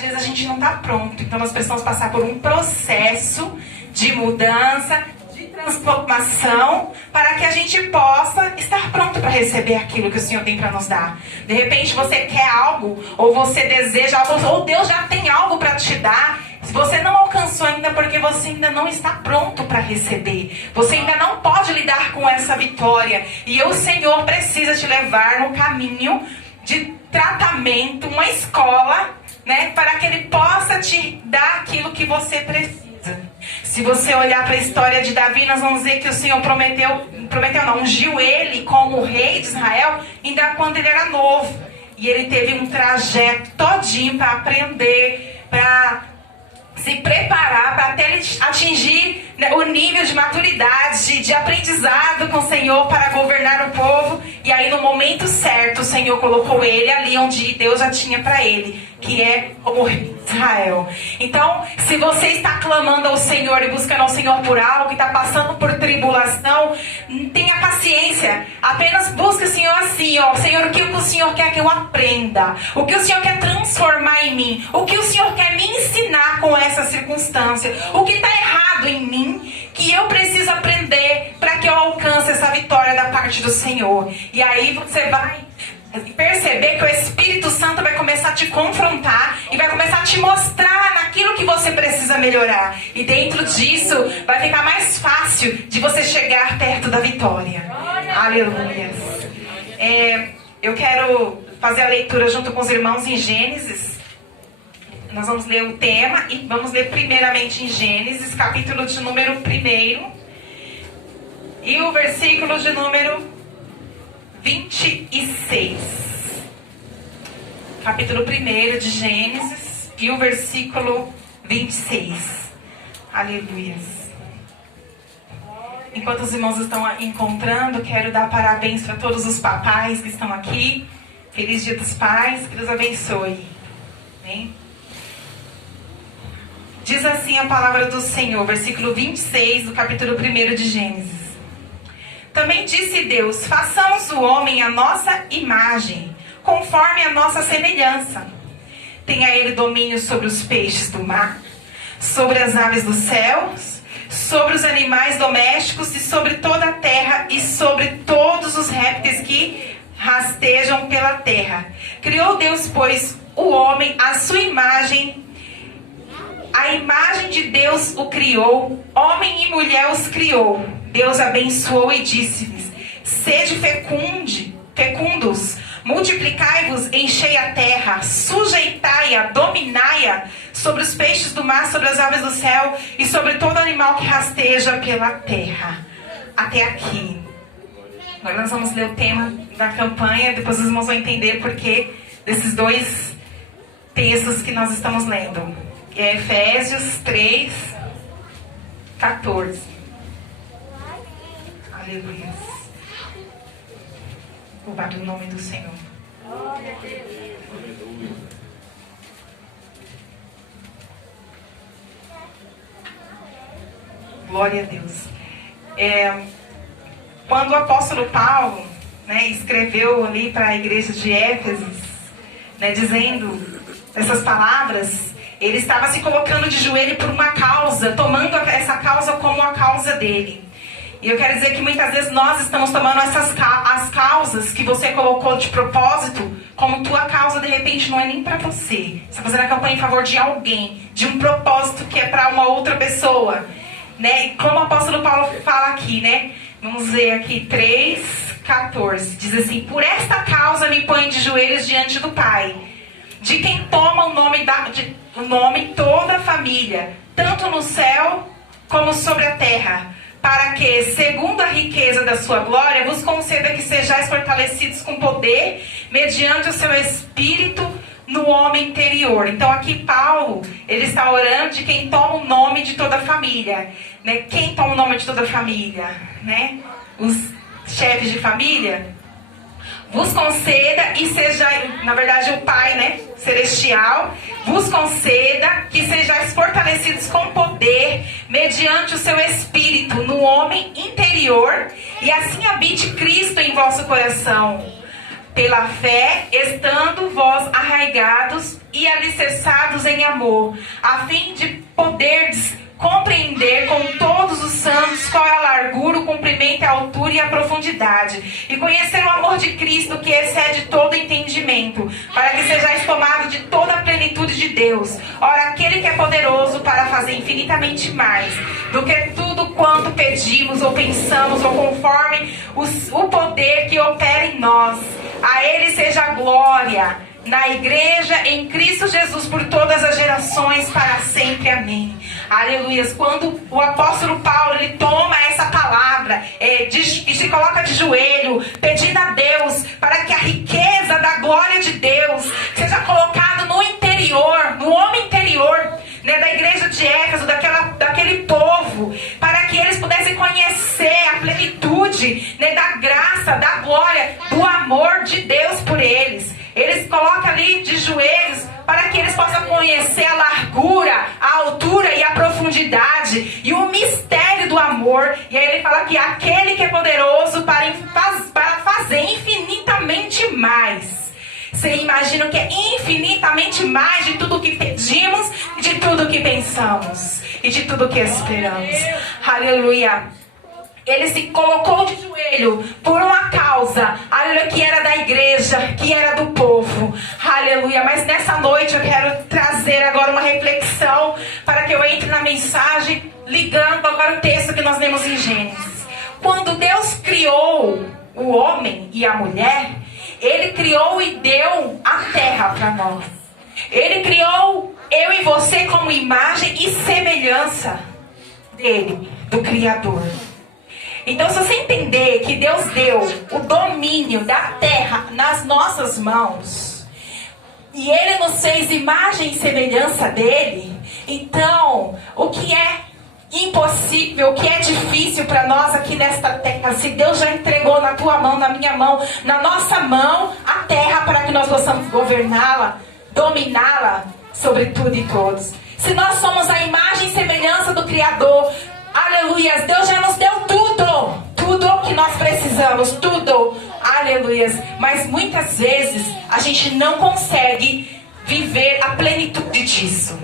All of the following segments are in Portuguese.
Às vezes a gente não está pronto, então nós precisamos passar por um processo de mudança, de transformação, para que a gente possa estar pronto para receber aquilo que o Senhor tem para nos dar. De repente você quer algo, ou você deseja algo, ou Deus já tem algo para te dar. Se você não alcançou ainda, porque você ainda não está pronto para receber. Você ainda não pode lidar com essa vitória. E o Senhor precisa te levar no caminho de tratamento, uma escola, né, para que Ele possa te dar aquilo que você precisa. Se você olhar para a história de Davi, nós vamos ver que o Senhor ungiu ele como rei de Israel, ainda quando ele era novo. E ele teve um trajeto todinho para aprender, para se preparar, para até ele atingir, né, o nível de maturidade, de aprendizado com o Senhor para governar o povo. E aí no momento certo o Senhor colocou ele ali onde Deus já tinha para ele, que é como rei de Israel. Então, se você está clamando ao Senhor e buscando ao Senhor por algo, que está passando por tribulação, tenha paciência. Apenas busque o Senhor assim, ó. Senhor, o que o Senhor quer que eu aprenda? O que o Senhor quer transformar em mim? O que o Senhor quer me ensinar com essa circunstância? O que está errado em mim que eu preciso aprender para que eu alcance essa vitória da parte do Senhor? E aí você vai perceber que o Espírito Santo vai começar a te confrontar e vai começar a te mostrar naquilo que você precisa melhorar. E dentro disso vai ficar mais fácil de você chegar perto da vitória. Aleluia. Eu quero fazer a leitura junto com os irmãos em Gênesis. Nós vamos ler o tema e vamos ler primeiramente em Gênesis, capítulo de número 1 e o versículo de número 26. Capítulo 1 de Gênesis e o versículo 26. Aleluia. Enquanto os irmãos estão encontrando, quero dar parabéns para todos os papais que estão aqui. Feliz Dia dos Pais, que Deus abençoe. Amém? Diz assim a palavra do Senhor, versículo 26 do capítulo 1 de Gênesis. Também disse Deus: façamos o homem à nossa imagem, conforme a nossa semelhança. Tenha ele domínio sobre os peixes do mar, sobre as aves dos céus, sobre os animais domésticos e sobre toda a terra e sobre todos os répteis que rastejam pela terra. Criou Deus, pois, o homem à sua imagem. A imagem de Deus o criou, homem e mulher os criou. Deus abençoou e disse-lhes: sede fecundos, multiplicai-vos, enchei a terra, sujeitai-a, dominai-a sobre os peixes do mar, sobre as aves do céu e sobre todo animal que rasteja pela terra. Até aqui. Agora nós vamos ler o tema da campanha, depois os irmãos vão entender porque desses dois textos que nós estamos lendo. É Efésios 3, 14. Aleluia. Louvado o nome do Senhor. Glória a Deus. Quando o apóstolo Paulo, né, escreveu ali para a igreja de Éfeso, né, dizendo essas palavras, ele estava se colocando de joelho por uma causa, tomando essa causa como a causa dele. E eu quero dizer que muitas vezes nós estamos tomando as causas que você colocou de propósito como tua causa, de repente não é nem para você. Você está fazendo a campanha em favor de alguém, de um propósito que é para uma outra pessoa, né? E como o apóstolo Paulo fala aqui, né? Vamos ver aqui, 3:14. Diz assim: por esta causa me põe de joelhos diante do Pai, de quem toma o nome toda a família, tanto no céu como sobre a terra, para que, segundo a riqueza da sua glória, vos conceda que sejais fortalecidos com poder, mediante o seu Espírito no homem interior. Então aqui Paulo, ele está orando de quem toma o nome de toda a família, né? Quem toma o nome de toda a família, né? Os chefes de família. Vos conceda e seja, na verdade o Pai, né, celestial, vos conceda que sejais fortalecidos com poder, mediante o seu Espírito no homem interior, e assim habite Cristo em vosso coração. pela fé, estando vós arraigados e alicerçados em amor, a fim de poderdes compreender com todos os santos qual é a largura, o comprimento, a altura e a profundidade, e conhecer o amor de Cristo que excede todo entendimento, para que sejais tomados de toda a plenitude de Deus. Ora, aquele que é poderoso para fazer infinitamente mais do que tudo quanto pedimos ou pensamos, ou conforme o poder que opera em nós, a Ele seja a glória na igreja, em Cristo Jesus, por todas as gerações, para sempre. Amém. Aleluias. Quando o apóstolo Paulo, ele toma essa palavra e se coloca de joelho, pedindo a Deus para que a riqueza da glória de Deus seja colocada no interior, no homem interior, né, da igreja de Éfeso, daquele povo, para que eles pudessem conhecer a plenitude, né, da graça, da glória, do amor de Deus por eles. Eles colocam ali de joelhos para que eles possam conhecer a largura, a altura e a profundidade e o mistério do amor. E aí ele fala que aquele que é poderoso para fazer infinitamente mais. Você imagina que é infinitamente mais de tudo que pedimos, de tudo que pensamos e de tudo que esperamos. Aleluia. Ele se colocou de joelho por uma causa, aleluia, que era da igreja, que era do povo, aleluia. Mas nessa noite eu quero trazer agora uma reflexão para que eu entre na mensagem, ligando agora o texto que nós lemos em Gênesis. Quando Deus criou o homem e a mulher, Ele criou e deu a terra para nós. Ele criou eu e você como imagem e semelhança dele, do Criador. Então, se você entender que Deus deu o domínio da terra nas nossas mãos, e Ele nos fez imagem e semelhança dele, então, o que é impossível, o que é difícil para nós aqui nesta terra, se Deus já entregou na tua mão, na minha mão, na nossa mão, a terra para que nós possamos governá-la, dominá-la sobre tudo e todos. Se nós somos a imagem e semelhança do Criador, aleluias, Deus já nos deu tudo o que nós precisamos, tudo, aleluias. Mas muitas vezes a gente não consegue viver a plenitude disso.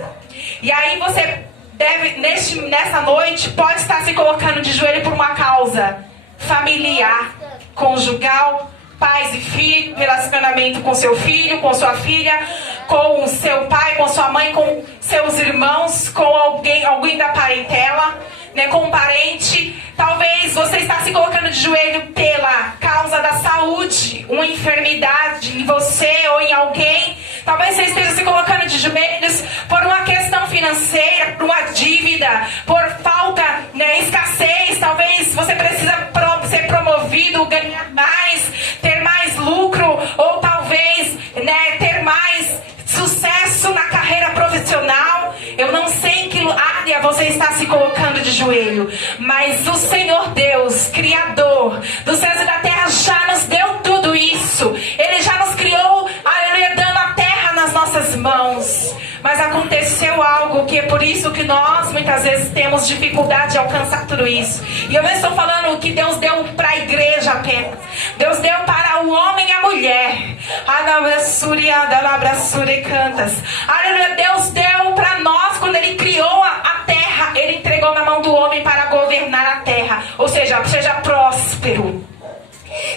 E aí você deve, nessa noite, pode estar se colocando de joelho por uma causa familiar, conjugal, pais e filhos, relacionamento com seu filho, com sua filha, com o seu pai, com sua mãe, com seus irmãos, com alguém da parentela, né, com um parente. Talvez você está se colocando de joelho pela causa da saúde, uma enfermidade em você ou em alguém. Talvez você esteja se colocando de joelhos por uma questão financeira, por uma dívida, por falta, né, escassez. Talvez você precisa ser promovido, ganhar mais, ter mais lucro, ou talvez, né, ter mais sucesso na carreira profissional. Eu não sei em que área você está se colocando de joelho, mas o Senhor Deus, Criador dos céus e da terra, já nos deu tudo isso. Ele já nos criou, aleluia, dando a terra nas nossas mãos. Mas aconteceu algo que é por isso que nós muitas vezes temos dificuldade de alcançar tudo isso. E eu não estou falando que Deus deu para a igreja apenas. Deus deu para o homem e a mulher. Aleluia, Deus deu para nós quando Ele criou a terra. Ele entregou na mão do homem para governar a terra. Ou seja, seja próspero,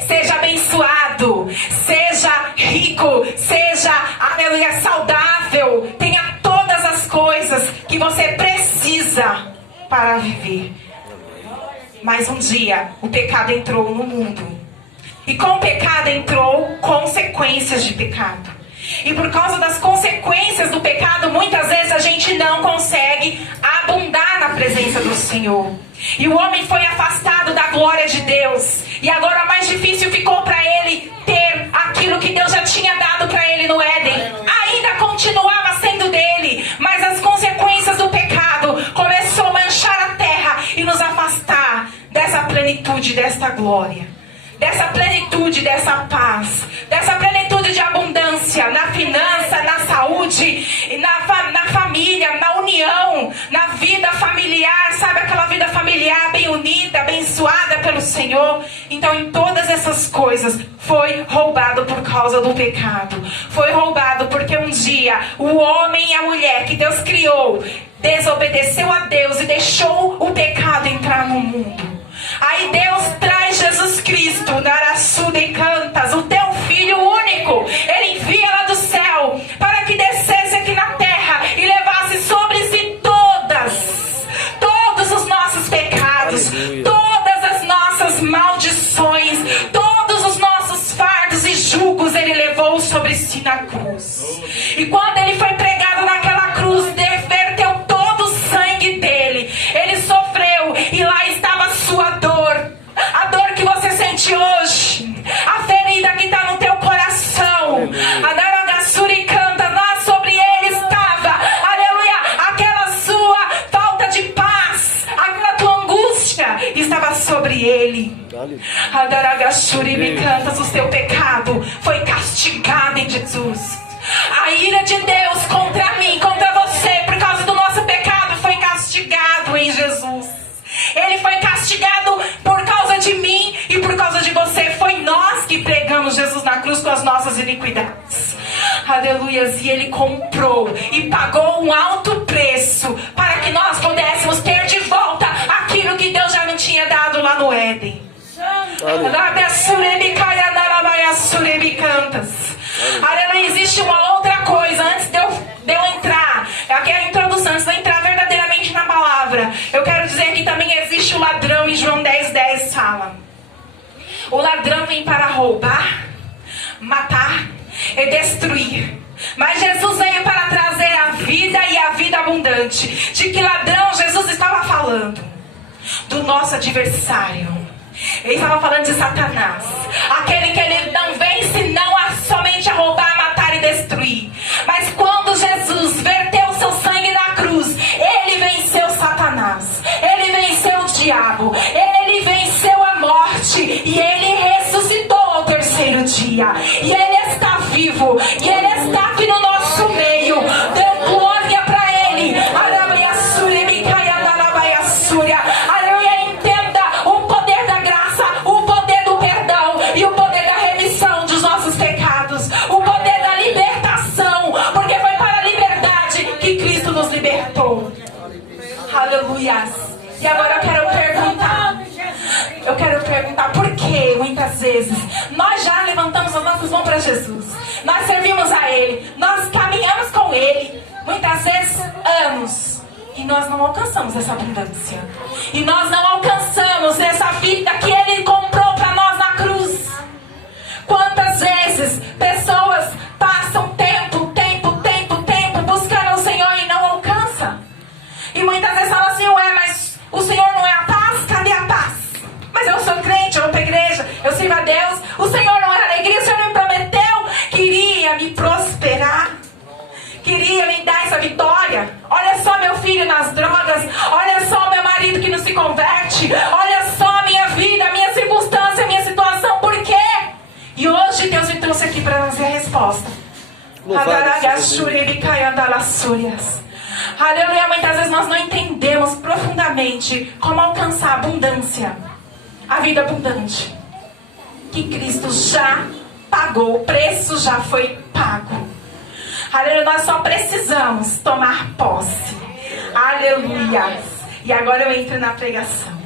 seja abençoado, seja rico, seja, aleluia, saudável, tenha todas as coisas que você precisa para viver. Mas um dia o pecado entrou no mundo, e com o pecado entrou consequências de pecado. E por causa das consequências do pecado, muitas vezes a gente não consegue abundar na presença do Senhor. E o homem foi afastado da glória de Deus. E agora mais difícil ficou para ele ter aquilo que Deus já tinha dado para ele no Éden. Ainda continuava sendo dele, mas as consequências do pecado começou a manchar a terra e nos afastar dessa plenitude, dessa glória, dessa plenitude, dessa paz, dessa plenitude de abundância na finança, na saúde, na família, na união, na vida familiar. Sabe aquela vida familiar bem unida, abençoada pelo pelo Senhor, então em todas essas coisas foi roubado por causa do pecado. Foi roubado porque um dia o homem e a mulher que Deus criou desobedeceu a Deus e deixou o pecado entrar no mundo. Aí Deus traz Jesus Cristo, Naraçuda e Cantas, o teu Filho único. Ele envia lá do céu para que descesse aqui na terra e levasse sobre si todos os nossos pecados, Aleluia. todas as nossas maldições, todos os nossos fardos e julgos Ele levou sobre si na cruz. E quando Ele foi pregado naquela cruz, verteu todo o sangue dele. Ele sofreu e lá estava a sua dor, a dor que você sente hoje, a ferida que está no teu coração. A Naragassuri canta, lá sobre ele estava, aleluia, aquela sua falta de paz, aquela tua angústia estava sobre ele. A Naragassuri me cantas, o seu pecado foi castigado em Jesus. A ira de Deus contra mim, contra você, por causa do nosso pecado, foi castigado em Jesus. Ele foi castigado por causa de mim e por causa de você. Foi nós que pregamos Jesus na cruz com as nossas iniquidades. Aleluias. E Ele comprou e pagou um alto preço para que nós pudéssemos ter de volta aquilo que Deus já não tinha dado lá no Éden. Aleluia. Existe uma outra coisa antes de eu entrar. Aqui é a introdução, antes de eu entrar verdadeiramente na palavra. Eu quero dizer que também existe o ladrão. Em João 10:10 fala: o ladrão vem para roubar, matar e destruir. Mas Jesus veio para trazer a vida e a vida abundante. De que ladrão Jesus estava falando? Do nosso adversário. Ele estava falando de Satanás. Aquele que ele não vem senão somente a roubar, matar e destruir. Mas quando Jesus verteu seu sangue na cruz, ele venceu Satanás. Ele venceu o diabo. Ele venceu a morte. E ele ressuscitou ao terceiro dia. E ele está vivo. E ele está aqui no nosso meio. Dê glória para ele. Aleluia. Entenda o poder da graça, o poder do perdão e o poder da remissão dos nossos pecados, o poder da libertação, porque foi para a liberdade que Cristo nos libertou. Aleluia. E agora eu quero perguntar por que muitas vezes nós já levantamos as nossas mãos para Jesus, nós servimos a Ele, nós caminhamos com Ele, muitas vezes anos, e nós não alcançamos essa abundância, e nós não alcançamos essa vida que Ele comprou para nós na cruz. Quantas vezes pessoas passam tempo buscando o Senhor e não alcançam? E muitas vezes falam assim: ué, mas o Senhor não é a paz? Cadê a paz? Mas eu sou crente, eu vou para a igreja, eu sirvo a Deus. O Senhor não é alegria, o Senhor me prometeu que iria me prosperar, queria me dar essa vitória. Olha só meu filho nas drogas, olha só meu marido que não se converte, olha só a minha vida, a minha circunstância, a minha situação, por quê? E hoje Deus me trouxe aqui para trazer a resposta. Aleluia. Muitas vezes nós não entendemos profundamente como alcançar a abundância, a vida abundante que Cristo já pagou, o preço já foi pago. Aleluia, nós só precisamos tomar posse. Aleluia. E agora eu entro na pregação.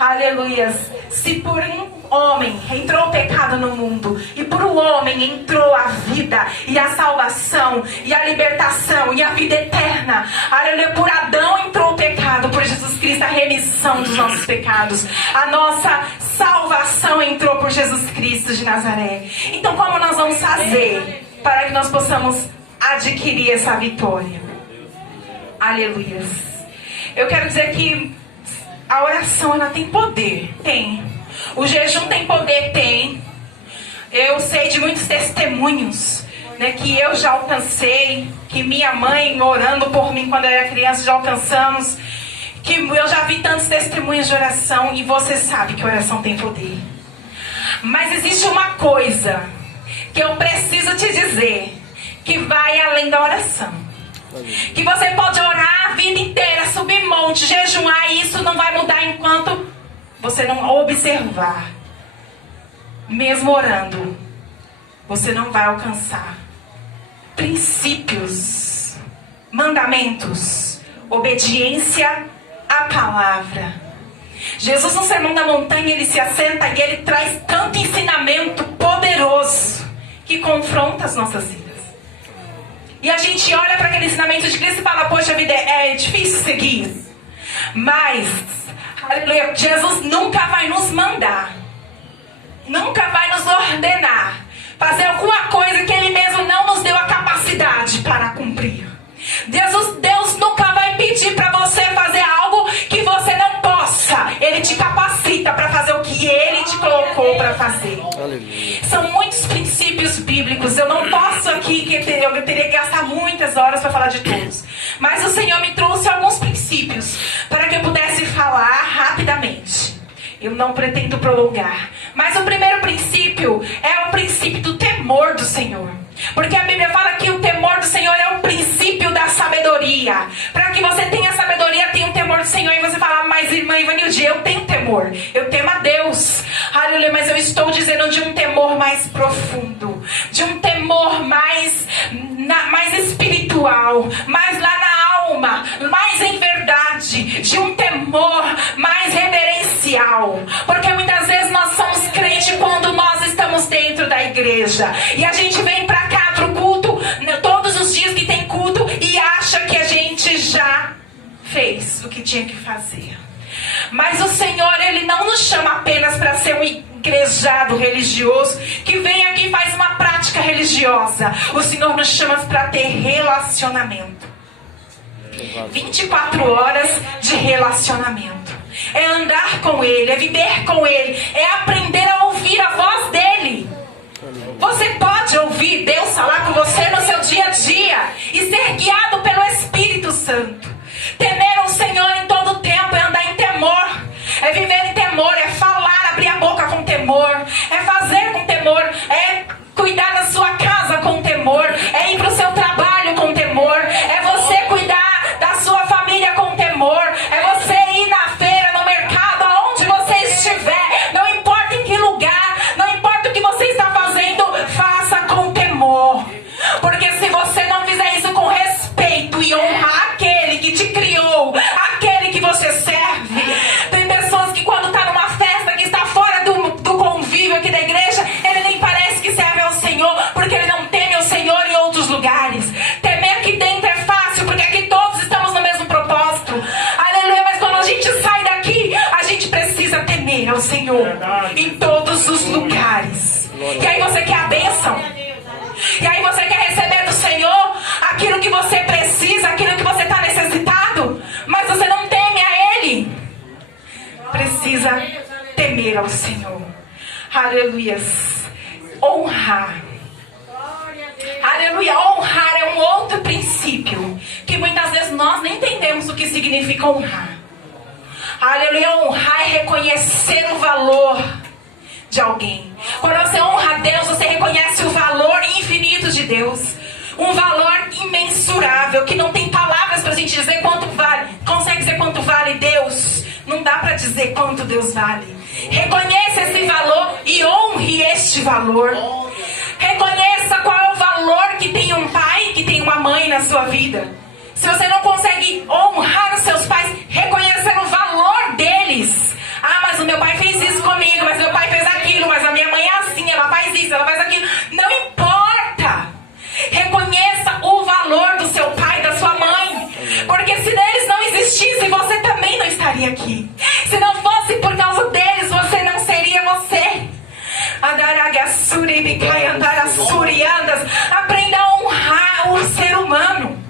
Aleluia. Se por um homem entrou o pecado no mundo, e por um homem entrou a vida e a salvação e a libertação e a vida eterna. Aleluia. Por Adão entrou o pecado, por Jesus Cristo a remissão dos nossos pecados, a nossa salvação entrou por Jesus Cristo de Nazaré. Então como nós vamos fazer para que nós possamos adquirir essa vitória? Aleluia. Eu quero dizer que a oração, ela tem poder. Tem. O jejum tem poder? Tem. Eu sei de muitos testemunhos, né, que eu já alcancei, que minha mãe orando por mim quando eu era criança já alcançamos, que eu já vi tantos testemunhos de oração. E você sabe que a oração tem poder. Mas existe uma coisa que eu preciso te dizer, que vai além da oração. Que você pode orar a vida inteira, subir monte, jejuar, e isso não vai mudar enquanto você não observar, mesmo orando, você não vai alcançar princípios, mandamentos, obediência à palavra. Jesus, no Sermão da Montanha, ele se assenta e ele traz tanto ensinamento poderoso que confronta as nossas vidas. E a gente olha para aquele ensinamento de Cristo e fala, poxa vida, é difícil seguir. Mas, aleluia, Jesus nunca vai nos mandar, nunca vai nos ordenar fazer alguma coisa que Ele mesmo não nos deu a capacidade para cumprir. Deus nunca vai pedir para você fazer algo que você não possa. Ele te capacita para fazer o que Ele te colocou para fazer. Aleluia. São muitos princípios bíblicos. Eu não posso aqui, eu teria que gastar muitas horas para falar de todos. Mas o Senhor me trouxe alguns princípios para que eu pudesse falar rapidamente. Eu não pretendo prolongar. Mas o primeiro princípio é o princípio do temor do Senhor. Porque a Bíblia fala que o temor do Senhor é o princípio da sabedoria. Para que você tenha sabedoria, tenha um temor do Senhor. E você fala, mas irmã Ivanilde, eu tenho temor. Eu temo a Deus. Aleluia, mas eu estou dizendo de um temor mais profundo. De um temor mais espiritual. Mais lá na alma. Mais em verdade. De um temor mais reverencial. Porque muitas vezes nós somos crentes quando nós estamos dentro da igreja. E a gente vem para cá pro culto, todos os dias que tem culto, e acha que a gente já fez o que tinha que fazer. Mas o Senhor, Ele não nos chama apenas para ser um igrejado religioso que vem aqui e faz uma prática religiosa. O Senhor nos chama para ter relacionamento. 24 horas de relacionamento. É andar com Ele, é viver com Ele, é aprender a ouvir a voz dEle. Você pode ouvir Deus falar com você no seu dia a dia e ser guiado pelo Espírito Santo. Temer o Senhor em todo o tempo é andar em temor, é viver em temor, é falar, abrir a boca com temor, é fazer com temor, é cuidar da sua casa com temor, é ir para o seu trabalho com temor, é você cuidar da sua família com temor, é você ir na feira, no mercado, aonde você estiver, não importa em que lugar, não importa o que você está fazendo, faça com temor. Porque se você não fizer isso com respeito e honrar aquele que te criou, aquele que você serve, tem pessoas que quando está numa festa que está fora do convívio aqui da igreja, ele nem parece que serve ao Senhor, porque ele não teme o Senhor em outros lugares. Temer aqui dentro é fácil, porque aqui todos estamos no mesmo propósito. Aleluia, mas quando a gente sai daqui, a gente precisa temer ao Senhor em todos os lugares. E aí você quer a bênção? E aí você quer receber do Senhor aquilo que você precisa, aquilo que você está necessitado, mas você não teme a Ele? Precisa temer ao Senhor. Aleluias. Honrar. Aleluia. Honrar é um outro princípio que muitas vezes nós nem entendemos o que significa honrar. Aleluia. Honrar é reconhecer o valor de alguém. Quando você honra a Deus, você reconhece o valor infinito de Deus. Um valor imensurável, que não tem palavras para a gente dizer quanto vale. Consegue dizer quanto vale Deus? Não dá para dizer quanto Deus vale. Reconheça esse valor e honre este valor. Reconheça qual é o valor que tem um pai, que tem uma mãe na sua vida. Se você não consegue honrar os seus pais, reconhecer o valor deles. Ah, mas o meu pai fez isso comigo, mas meu pai fez aquilo, mas a minha mãe é assim, ela faz isso, ela faz aquilo. Não importa. Reconheça o valor do seu pai, da sua mãe. Porque se eles não existissem, você também não estaria aqui. Se não fosse por causa deles, você não seria você. Aprenda a honrar o ser humano.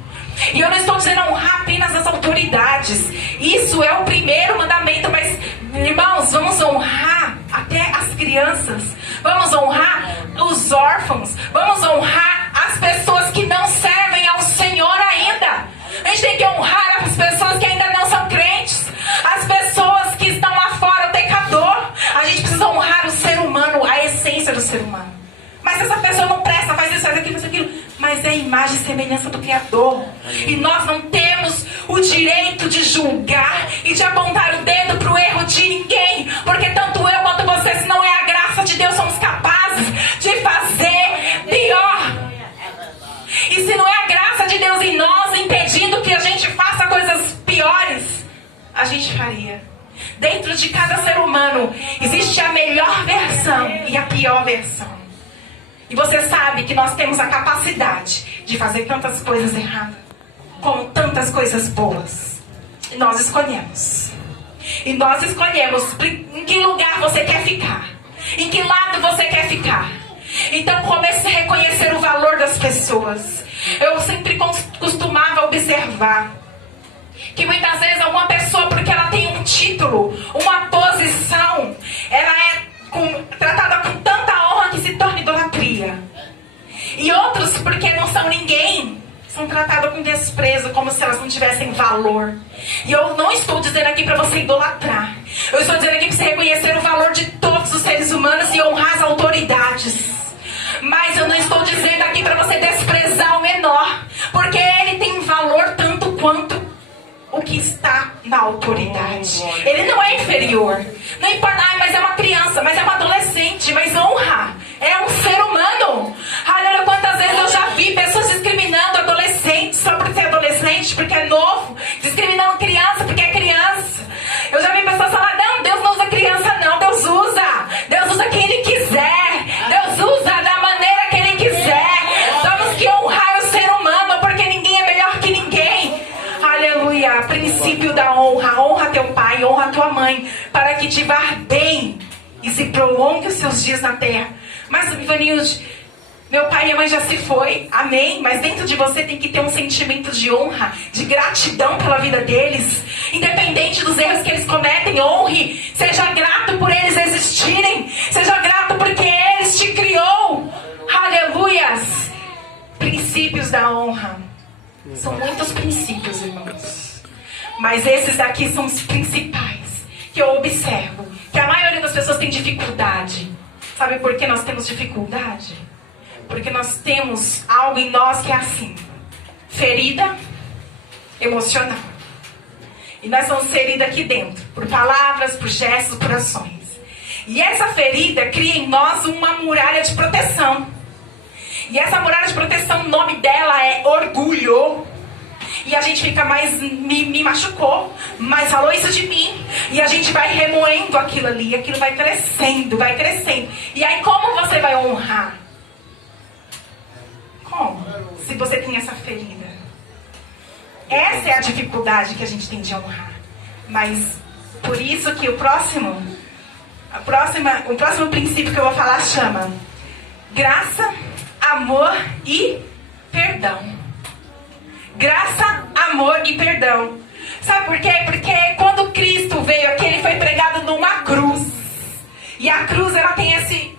E eu não estou dizendo honrar apenas as autoridades. Isso é o primeiro mandamento. Mas, irmãos, vamos honrar até as crianças. Vamos honrar os órfãos. Vamos honrar as pessoas que não servem ao Senhor ainda. A gente tem que honrar as pessoas que ainda não são crentes. As pessoas que estão lá fora, o pecador. A gente precisa honrar o ser humano, a essência do ser humano. Mas essa pessoa não presta, faz isso, faz aquilo, faz aquilo. Mas é a imagem e semelhança do Criador. E nós não temos o direito de julgar e de apontar o dedo para o erro de ninguém. a gente faria. Dentro de cada ser humano existe a melhor versão e a pior versão. E você sabe que nós temos a capacidade de fazer tantas coisas erradas, como tantas coisas boas. E nós escolhemos. E nós escolhemos em que lugar você quer ficar. Em que lado você quer ficar. Então comece a reconhecer o valor das pessoas. Eu sempre costumava observar que muitas vezes alguma pessoa, porque ela tem um título, uma posição, ela é tratada com tanta honra que se torna idolatria. E outros, porque não são ninguém, são tratados com desprezo, como se elas não tivessem valor. E eu não estou dizendo aqui para você idolatrar. Eu estou dizendo aqui para você reconhecer o valor de todos os seres humanos e honrar as autoridades. Mas eu não estou dizendo aqui para você desprezar o menor, porque ele tem valor tanto quanto o que está na autoridade. Ele não é inferior. Não importa, mas é uma criança, mas é uma adolescente, mas honra. É um ser humano. Olha quantas vezes eu já vi pessoas discriminando adolescentes só por ser adolescente, porque é novo, discriminando criança porque é criança. Eu já vi pessoas falar, não, Deus não usa criança não, Deus usa quem Ele quiser, Deus usa da maneira que Ele quiser. Temos que honrar o ser humano, porque ninguém é melhor que ninguém. Aleluia, princípio da honra. Honra teu pai, honra tua mãe, para que te vá bem e se prolongue os seus dias na terra. Mas, Ivanilde, meu pai e minha mãe já se foi, amém? Mas dentro de você tem que ter um sentimento de honra, de gratidão pela vida deles. Independente dos erros que eles cometem, honre. Seja grato por eles existirem. Seja grato porque eles te criou. Aleluias. Princípios da honra. São muitos princípios, irmãos. Mas esses daqui são os principais que eu observo. Que a maioria das pessoas tem dificuldade. Sabe por que nós temos dificuldade? Porque nós temos algo em nós que é assim. Ferida emocional. E nós somos feridos aqui dentro. Por palavras, por gestos, por ações. E essa ferida cria em nós uma muralha de proteção. E essa muralha de proteção, o nome dela é orgulho. E a gente fica mais, me machucou, mas falou isso de mim. E a gente vai remoendo aquilo ali, aquilo vai crescendo, vai crescendo. E aí como você vai honrar? Como? Se você tem essa ferida. Essa é a dificuldade que a gente tem de honrar. Mas por isso que o próximo princípio que eu vou falar chama graça, amor e perdão. Graça, amor e perdão. Sabe por quê? Porque quando Cristo veio aqui, Ele foi pregado numa cruz. E a cruz, ela tem esse